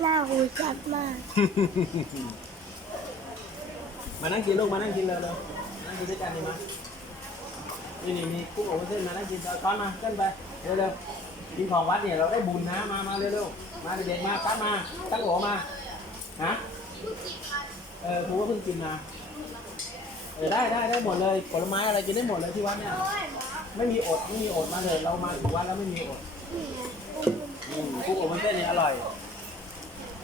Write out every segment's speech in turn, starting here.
หน้าหูชัดมาก มานั่งกินลูกมานั่งกินเร็วเร็วนั่งกินด้วยกันดีมานี่นี่มีกุ้งอบวุ้นเส้นมานั่งกินเอาช้อนมาขึ้นไปเร็วเร็วกินของวัดเนี่ยเราได้บุญนะมามาเร็วเร็วมาเด็กๆมาตั้งมาตั้งโหมาฮะเออครูก็เพิ่งกินมาเออได้ได้ได้หมดเลยผลไม้อะไรกินได้หมดเลยที่วัดเนี่ยไม่มีอดไม่มีอดมาเลยเรามาถึงวัดแล้วไม่มีอด อืมกุ้งอบวุ้นเส้นเนี่ยอร่อย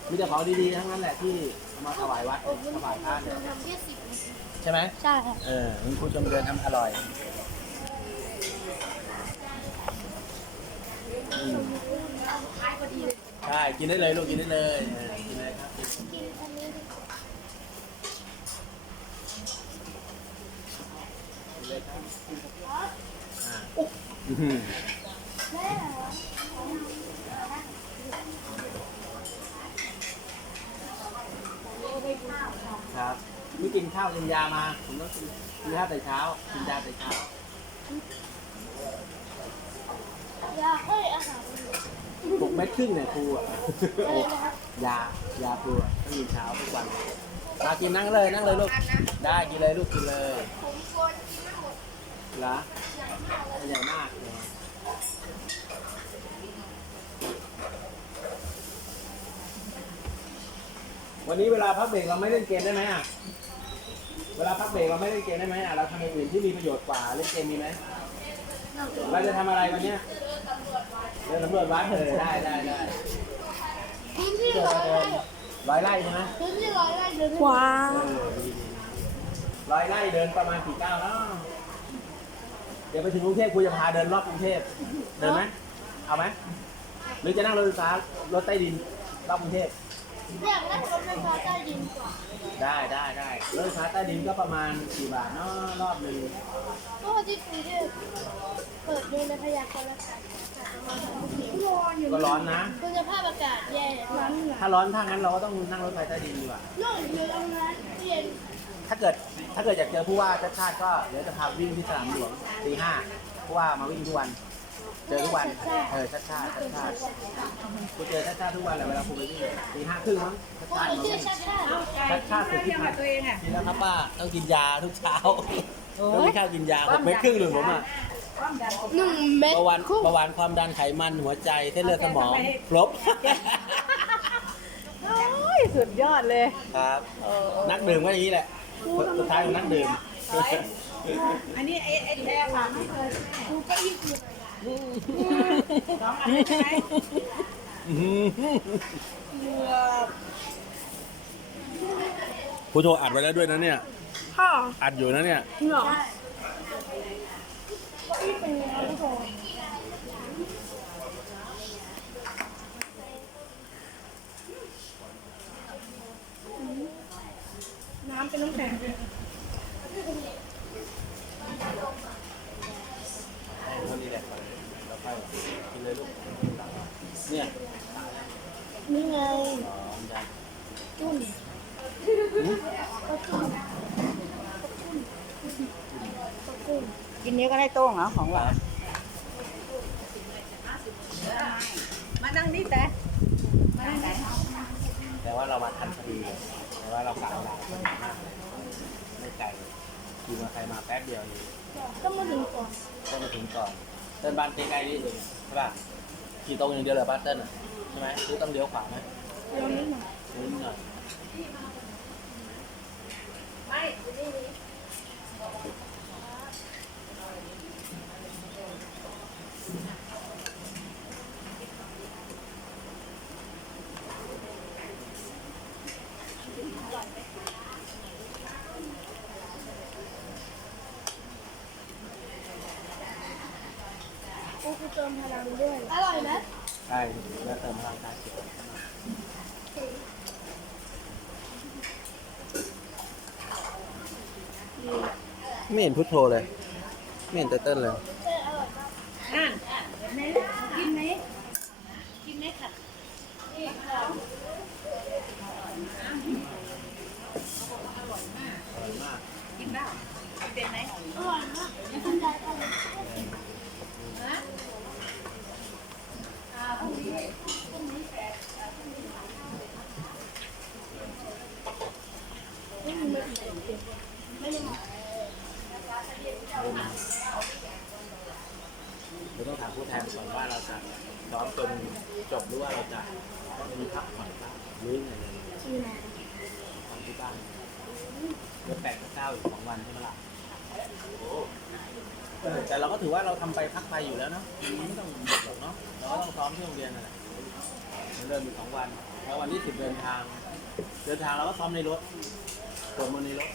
มีแต่ของดีๆทั้งนั้นแหละที่เอามาถวายวัดถวายพระเนี่ยทำแค่สิบนาทีใช่ไหม ใช่ค่ะเออคุณครูจำเรือนทำอร่อยอืมใช่ กินได้เลยลูกกินได้เลยเออกินเลยครับกินอันนี้ดีกว่ากินเลยครับอ่าอื้อหือแม่เหรอ ครับไม่กินข้าวกินยามา ผมต้องกินกินข้าวแต่เช้า กินยาแต่เช้าอยากให้อาหารหกเม็ดครึ่งเนี่ยครูอะอะไรนะครับยายาครูอะต้องกินเช้าทุกวันมากินนั่งเลยนั่งเลยลูก ได้กินเลยลูกกินเลยผมโกนกินไม่หมดเหรอใหญ่มากเลย วันนี้เวลาพักเบรกเราไม่เล่นเกมได้ไหมอะ เวลาพักเบรกเราไม่เล่นเกมได้ไหมอะ เราทำอย่างอื่นที่มีประโยชน์กว่าเล่นเกมมีไหมเราจะทำอะไรวันเนี้ยเดินสำรวจวัดเออได้ได้ได้พื้นที่เดินร้อยเดิไร่นร้อยไร่ใช่ไหมพื้นที่ร้อยไร่เดินว้าเอวอดีดีร้อยไร่เดินประมาณกี่ก้าวเนาะเดี๋ยวไปถึงกรุงเทพคุยจะพาเดินรอบกรุงเทพเดินไหมเอาไหมหรือจะนั่งรถไฟฟ้ารถใต้ดินรอบกรุงเทพ อยากนั่งรถไฟฟ้าใต้ดินกว่าได้ได้ได้รถไฟฟ้าใต้ดินก็ประมาณกี่บาทเนาะรอบหนึ่งเพราะว่าที่กรุงเทพเปิดดูในพยากรณ์อากาศประมาณสามสิบก็ร้อนนะคุณภาพอากาศแย่ร้อนถ้าร้อนถ้างั้นเราก็ต้องนั่งรถไฟใต้ดินดีกว่านอกจากตรงนั้นเย็นถ้าเกิดถ้าเกิดอยากเจอผู้ว่าชาติชาติก็เดี๋ยวจะพาวิ่งที่สนามหลวงตีห้าผู้ว่ามาวิ่งทุกวัน เจอทุกวัน เออชาติชาติชาติชาติกูเจอชาติชาติทุกวันแหละเวลากูไปวิ่งตีห้าครึ่งมั้งพวกเราชื่อชาติชาติชาติชาติสุดที่พันตัวเองอะกินแล้วครับป้าต้องกินยาทุกเช้าโอ้ยต้องกินข้าวกินยาหกเม็ดครึ่งเลยผมอะหนึ่งเม็ดเบาหวานครึ่งเบาหวานความดันไขมันหัวใจเส้นเลือดสมองครบโอ้ยสุดยอดเลยครับ นักดื่มก็อย่างนี้แหละสุดท้ายของนักดื่มอันนี้ไอ้ไอ้แท้ค่ะไม่เคยกูก็ยิ่งคือ น้องอะไรใช่ไหมอื้อหือเรือผู้โทรอัดไว้แล้วด้วยนะเนี่ย พ่ออัดอยู่นะเนี่ย เหรอที่เป็นไงทุกคนน้ำเป็นน้ำแข็ง คนนี้แหละเราไปกินเลยลูกเนี่ย นี่ไง สองจาน จุ่นก็จุ่นก็จุ่น กินนี้ก็ได้โต้งเหรอ ของหวานมานั่งนี่แต่มานั่งไหนแต่ว่าเรามาทันพอดีเลยแต่ว่าเรากะเวลาไม่มากไม่ไกลขี่มอเตอร์ไซค์มาแป๊บเดียวเองก็มาถึงก่อนต้องมาถึงก่อนเต้นบ้านใกล้ๆนี่เองใช่ป่ะขี่ตรงอย่างเดียวเหรอบ้านเต้นอะใช่ไหมหรือต้องเลี้ยวขวาไหมเดี๋ยวนี้หน่อยเลี้ยวนิดหน่อยกูกู เติมพลังด้วยอร่อยไหมใช่แล้วเติมพลังกายเขียวไม่เห็นพุทโธเลย ไม่เห็นเต้นเลยเต้อร่อยมากนั่นไหนกินไหมกินไหมค่ะนี่ค่ะอร่อยมากกินเปล่าเป็นไหม อร่อยมากคุณยายอร่อย ฮะ พรุ่งนี้พรุ่งนี้แปดเอ่อ ผู้แทนก่อนว่าเราจะซ้อมจนจบหรือว่าเราจะมีพักผ่อนบ้างหรือยังไงเนี่ย ที่ไหน ทำที่บ้าน เดือนแปดกับเก้าอีกสองวันใช่ไหมล่ะเออแต่เราก็ถือว่าเราทำไปพักไปอยู่แล้วเนาะมันไม่ต้องหยุดหรอกเนาะเราก็ต้องซ้อมที่โรงเรียนนั่นแหละเหมือนเดิมอีกสองวันแล้ววันที่สิบเดินทาง เดินทางเราก็ซ้อมในรถสวดมนต์ในรถ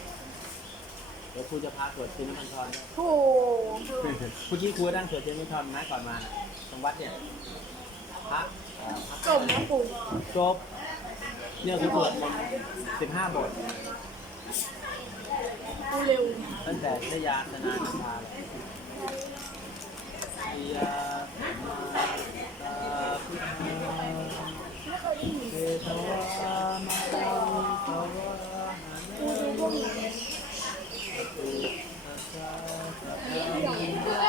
เดี๋ยวครูจะพาสวดชินน้ำมันทอนด้วยโอ้เมื่อกี้ครูนั่งสวดชินน้ำมันทอนนะก่อนมาน่ะตรงวัดเนี่ยพระเอ่อพระจมนะปู่จบเนี่ยคือสวดมนต์สิบห้าบทปู เร็วตั้งแต่ชยาธนานุภาเลยยานาตาพุทธาไม่เคยได้ยินเทตวามาตวาปูดูพวกนี้ตุสัสสะสัพพะมิย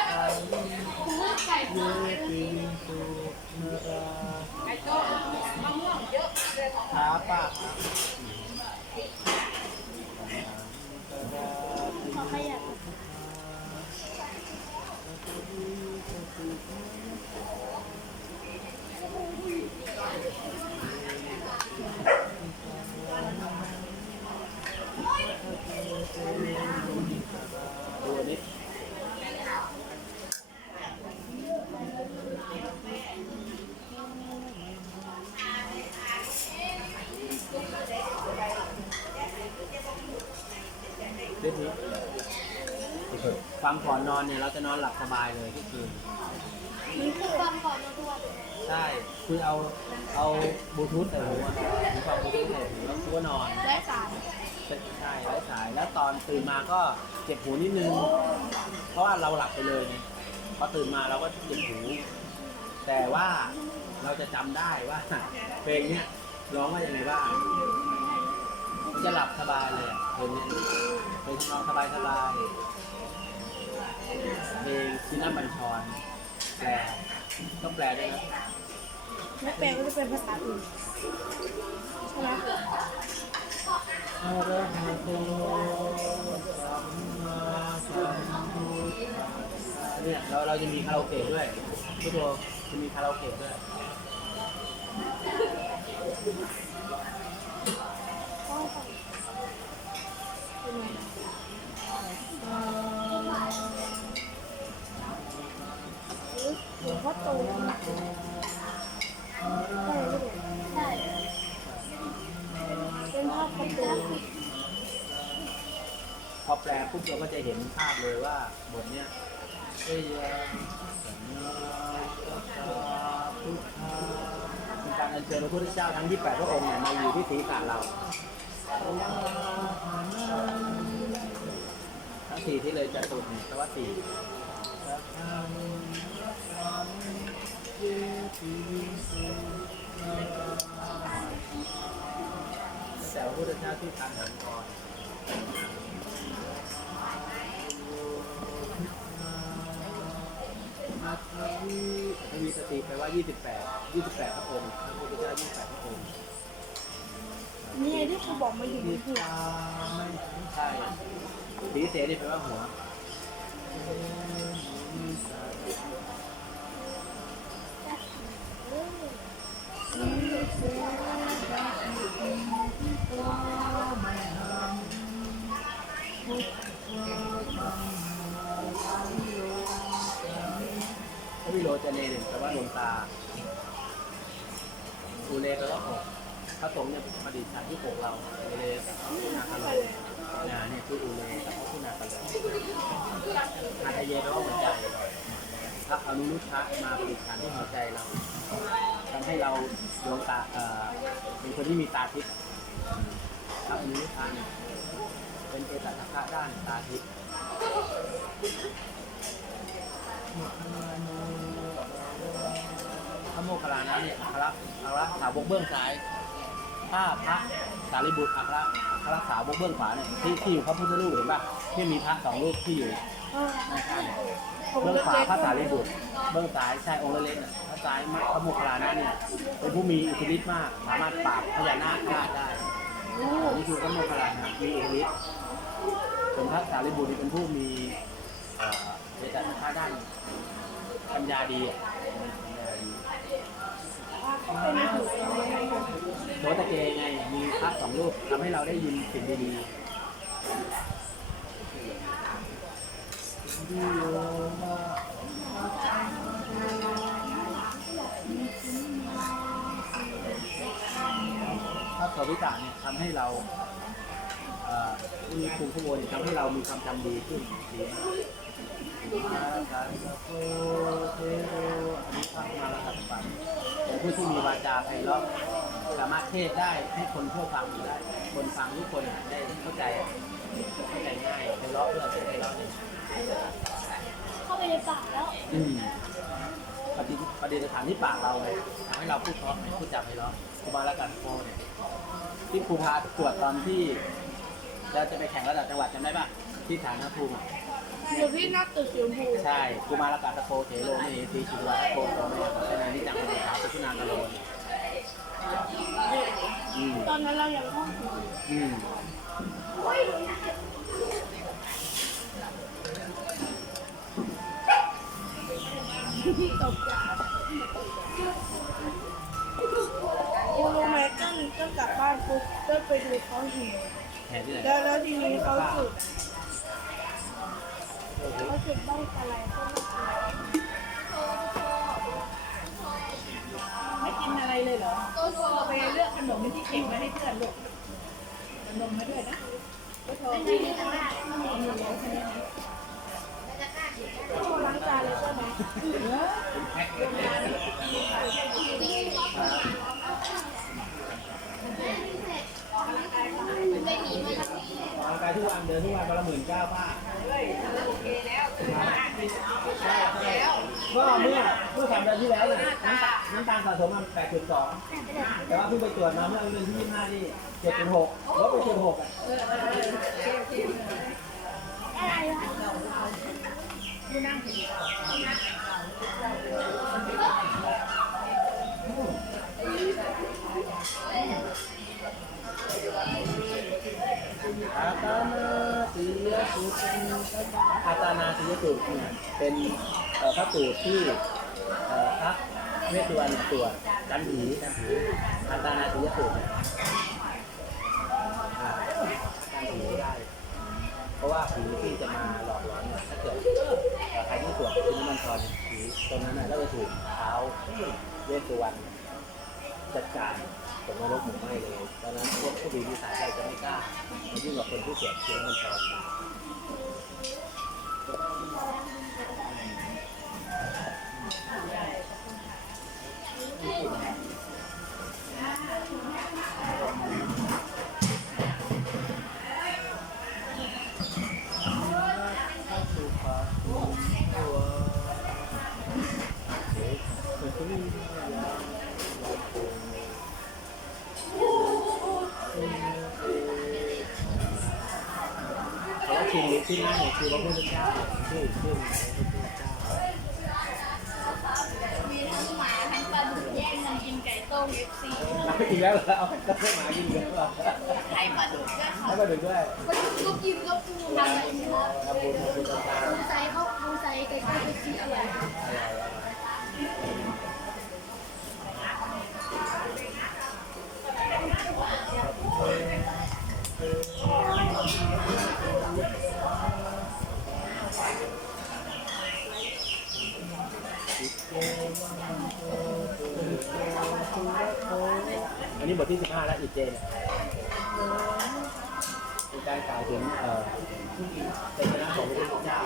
อามิเยปิสุนราไอ้โฟังก่อนนอนเนี่ยเราจะนอนหลับสบายเลยทุกคืนนี่คือฟังก่อนนะทุกวันใช่คือเอาเอาบลูทูธใส่หูอะหรือฟังบลูทูธใส่หูแล้วกูก็นอนได้สามใช่ไร้สาย แล้วตอนตื่นมาก็เจ็บหูนิดนึง เพราะว่าเราหลับไปเลยไงพอตื่นมาเราก็เจ็บหู แต่ว่าเราจะจำได้ว่าเพลงเนี้ยร้องว่าอย่างไรบ้างมันจะหลับสบายเลยอะเพลงเนี้ยเพลงนอนสบายสบาย เพลงชินาบัญชรแปลต้องแปลด้วยนะไม่แปลก็จะเป็นภาษาอื่นใช่ไหมอะระหะโตสัมมาสัมพุทธัสสะเนี่ยเราเราจะมีคาราโอเกะด้วยทุกคนจะมีคาราโอเกะด้วย อัญเชิญพระพุทธเจ้าทั้ง 28 พระองค์เนี่ยมาอยู่ที่ศีรษะเรา ทั้งสี่ที่เลยจะตุดเนี่ยแต่ว่าสี่แต่พระพุทธเจ้าที่ทานหันก่อ นทวีสติแปลว่า 28 28พระองค์พระพุทธเจ้า28พระองค์นี่ไงที่ครูบอกมาอยู่ในหัวใช่สีเสนี่แปลว่าหัวพระวิโรจเนเนี่ยแปลว่าดวงตาอูเลแปลว่าอกพระสงฆ์เนี่ยประดิษฐานที่อกเราอูเลกับพระคุณาคาโลนะเนี่ยคืออูเลกับพระคุณาคาโลอาทะเยแปลว่าหัวใจพระอนุรุทธะมาประดิษฐานที่หัวใจเราทำให้เราดวงตาเอ่อเป็นคนที่มีตาทิพย์พระอนุรุทธะเนี่ยเป็นเอตัคคะด้านตาทิพย์พระ โมคคัลลานะเนี่ยอัครอัครสาวกเบื้องซ้ายถ้าพระสารีบุตรอัครอัครสาวกเบื้องขวาเนี่ยที่ที่อยู่พระพุทธรูปเห็นป่ะที่มีพระสองรูปที่อยู่ด้านข้างเนี่ยเบื้องขวาพระสารีบุตร เบื้องซ้ายใช่องค์เล็กๆน่ะพระซ้ายพระโมคคัลลานะเนี่ยเป็นผู้มีอิทธิฤทธิ์มาก สามารถปราบพญานาคฆ่าได้นี่คือพระโมคคัลลานะมีอิทธิฤทธิ์ส่วนพระสารีบุตรนี่เป็นผู้มีเอ่อเดชะฆาด้านปัญญาดี อะโสตะเกไงมีพระสองรูปทำให้เราได้ยินสิ่งดีๆพระสวิตาเนี่ยทำให้เราเอ่อมีภูมิขบวนทำให้เรามีความจำดีขึ้นดีมาก มาลาโตเทโรอันนี้ฟังมาแล้วครับฟังเป็นผู้ที่มีวาจาไพเราะสามารถเทศได้ให้คนทั่วฟังได้ คนฟังทุกคนได้เข้าใจเข้าใจง่ายไพเราะเพื่อเทศไพเราะเนี่ยเข้าไปในปากแล้วอืมปฏิปฏิสถานที่ปากเราเลยทำให้เราพูดเพราะพูดจาไพเราะครูบาละกันโคเนี่ยที่ครูพาตรวจตอนที่เราจะไปแข่งระดับจังหวัดจำได้ปะที่ฐานภูมิ อะเดี๋ยวพี่นัดตึกสีชมพูใช่กุมารกาตะโคเถโรมเหสีชิวะโคโตเมยะเป็นอนิจจังเป็นขาสุขุนากาโลอืมตอนนั้นเรายังห้องอยู่อืมโอ้รู้ไหมต้นต้นกลับบ้านปุ๊บต้นไปดูเขาหิวแห่ที่ไหนแล้วแล้วทีนี้เขาจุด ไม่กินอะไรเลยเหรอเอาไปเลือกขนมที่เก็บไว้ให้เพื่อนลูกขนมมาด้วยนะก็โทรไปนี่ก็ได้อล้วใช่ไหมโทรล้างจานเลยใช่ไหมแพ็คออกกำลังกายทุกวันเดินทุกวันวันละหมื่นเก้าป้า มากเลยใช่ใช่ก็เมื่อเมื่อสามเดือนที่แล้วเนี่ยน้ำตาลน้ำตาลสะสมมันแปดจุดสองแต่ว่าเพิ่งไปตรวจมาเมื่อเดือนที่ยี่สิบห้านี่เจ็ดจุดหกลดไปจุดหกอะอาตา สียสูตรอาตานาสียสูตรเป็นพระสูตรที่พระเวสสุวรรณตรวกันผีกันผีอาตานาสียสูตรเนี่ยกันผีได้เพราะว่าผีที่จะมาหลอกหลอนเนี่ยถ้าเกิดใครที่ตรวจผีมันทอนผีตรงนั้นน่ะแล้วจะถูกเท้าเวสสุวรรณจัดการ ตกนรกหมู่ไม้เลยตอนนั้นพวกผู้ดีวิสัยจะไม่กล้ายิ่งกว่าคนที่ตรวจเชื้อมันทอนเขาว่าชินลิที่นั่งคือพระพุทธเจ้าชื่อชื่อพระพุทธเจ้ามีทั้งหมาทั้งปลาดุกแย่งกันกินไก่ต้มเอฟซีเอาอีกแล้วเหรอเอาก็ให้หมากินเยอะเหรอให้ปลาดุกด้วยให้มาดูด้วยปลาดุกก็กินก็ปูทำอะไรเนื้อทำบุญทำบุญต่างปูใส่เขาปูใส่ไก่ต้มเอฟซีอร่อยๆอะไรอัน บทที่ 15 แล้วอีเจเนี่ยเป็นการกล่าวถึงเอ่อเป็นชนะของพระพุทธเจ้า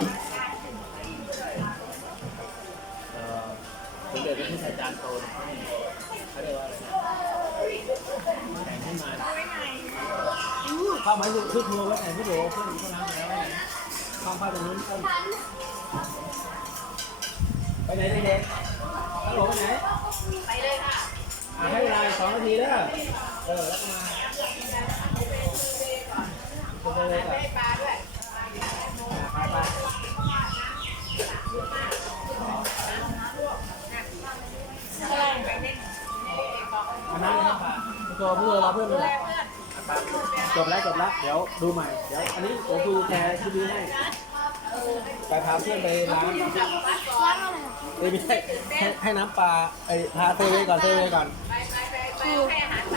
เอ่อสมเด็จพระพุทธาจารย์โตเนี่ยเขาเรียกว่าอะไรนะแต่งขึ้นมาเข้ามาอยู่ชุดมือไว้ไหนพี่โดเพื่อนเขาล้างไปแล้วไว้ไหนข้างป้าตรงนู้นต้นไปไหนเด็กๆฮัลโหลไปไหน อให้เวลาสองนาทีเด้อเออแล้วก็มาตัเปลาด้วยปปลาอันนั้ตัวเพื่อเราเพื่อนเลยจบแล้วจบแล้วเดี๋ยวดูใหม่เดี๋ยวอันนี้ผมดูแชร์ชุดนี้ให้ไปพาเพื่อนไปร้านเอ้ยไม่ใช่ให้ให้น้ำปลาไอ้พาเทเว่ก่อนเทเว่ก่อน คือให้อาห